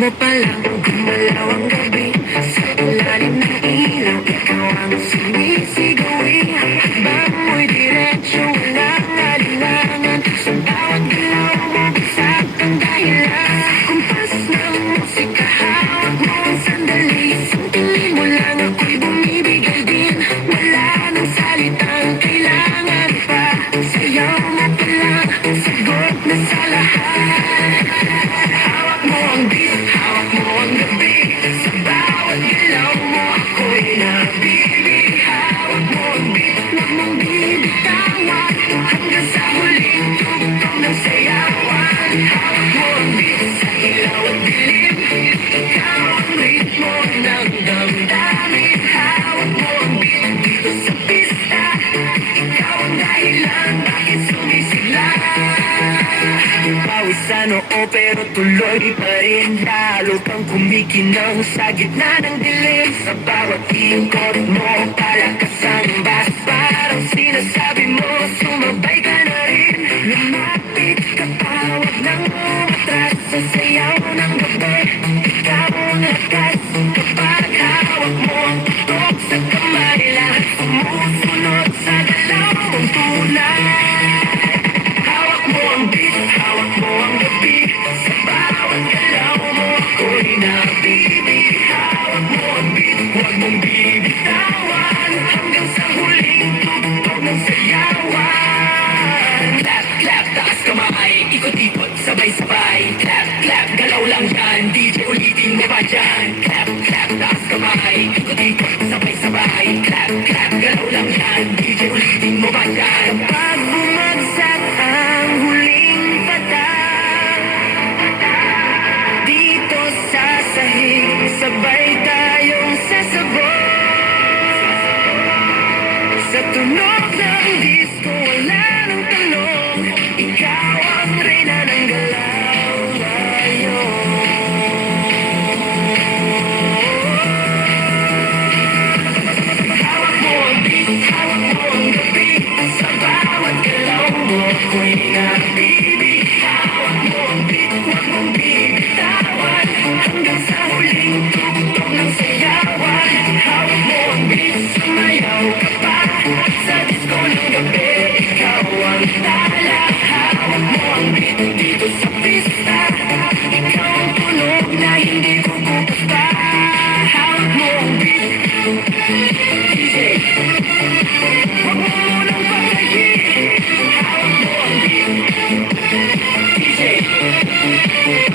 mo palang gumalaw ang gabi. Sa ilalim ng ilaw, ikaw ang sumisigawi. Bang mo'y diretsyo, walang alinlangan. Sa bawat galaw mo, bagsak ang dahilan. Kumpas ng musika, hawak mo ang sandali. Sangtilin mo lang, ako'y bumibigay din. Wala nang salitang kailangan pa. Sayaw mo pa lang, sagot na sa lahat. Hawak mo ang beat, hawak mo ang gabi. Sa bawat galaw mo, ako'y nabibig. Hawak mo ang beat, huwag mong bibitawan. Hanggang sa huling tugtog ng sayawan. Hawak mo ang beat, sa ilaw at dilim. Ikaw ang ritmo ng damdamin. Hawak mo ang beat, dito sa pista. Ikaw ang dahilan, bakit sumisigla. Pawis sa noo pero tuloy pa rin. Lalo kang kumikinang sa gitna ng dilim. Sa bawat ikot mo, palakas ang bass. Parang sinasabi mo, sumabay ka na rin. Lumapit ka pa, wag nang umatras. Sa sayaw ng gabi, ikaw ang lakas. Kapag hawak mo ang tutok sa kamay, lahat sumusunod sa galaw mong tunay. Hawak mo ang beat, hawak mo ang gabi. Sa bawat galaw mo, ako'y nabibig. Hawak mo ang beat, huwag mong bibitawan. Hanggang sa huling tugtog ng sayawan. Clap, clap, taas kamay, ikot-ikot, sabay-sabay. Clap, clap, galaw lang yan, DJ ulitin mo ba dyan? Clap, clap, taas kamay, ikot-ikot, sabay-sabay. Clap, clap, galaw lang yan, DJ ulitin mo ba dyan? Pag bumagsak ang huling patang, dito sa sahig, sabay tayong sasabog. Sa tunog ng disco, wala nang tanong. Ikaw ang reyna ng galaw ngayon. Hawak mo ang beat, hawak mo ang gabi. Sa bawat galaw mo, ako'y nabibig. Hawak mo ang beat, huwag mong bibitawan. Hanggang sa huling tugtog ng sayawan. Hawak mo ang beat, sumayaw ka pa. Sa disco ng gabi, ikaw ang tala. Hawak mo ang beat, dito sa pista. Ikaw ang tunog na hindi kukupas pa. Hawak mo ang beat, DJ. Huwag mo munang patayin. Hawak mo ang beat, DJ.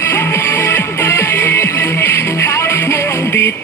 Huwag mo munang patayin. Hawak mo ang beat.